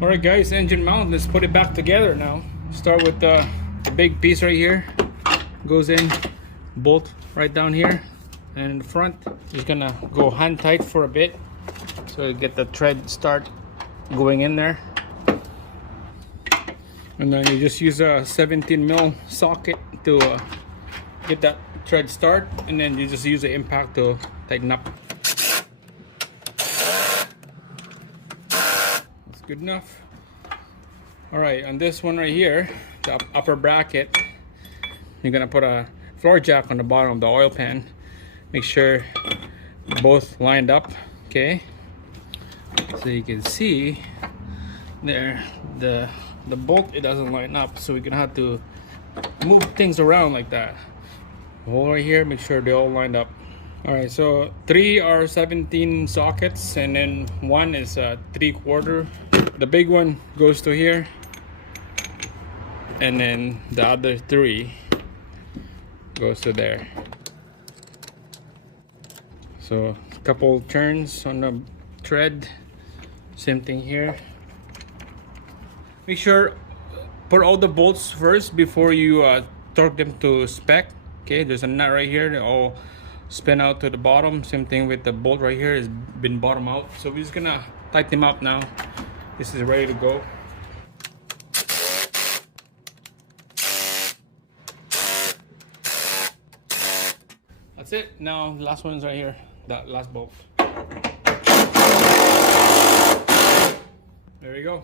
Alright guys, engine mount, let's put it back together now. Start with the big piece right here. Goes in, bolt right down here. And in the front, just gonna go hand tight for a bit. So you get the thread start going in there. And then you just use a 17mm socket to get that thread start. And then you just use the impact to tighten up. That's good enough. Alright, on this one right here, the upper bracket, you're gonna put a floor jack on the bottom of the oil pan. Make sure both lined up, okay? So you can see there, the bolt, it doesn't line up, so we're gonna have to move things around like that. Hole right here, make sure they all lined up. Alright, so 3 are 17 sockets, and then 1 is a 3/4. The big one goes to here, and then the other 3 goes to there. So a couple turns on the thread, same thing here. Make sure put all the bolts first before you torque them to spec. Okay, there's a nut right here, they all spin out to the bottom. Same thing with the bolt right here, has been bottom out. So we're just gonna tighten them up now. This is ready to go. That's it. Now last one's right here, that last bolt. There you go.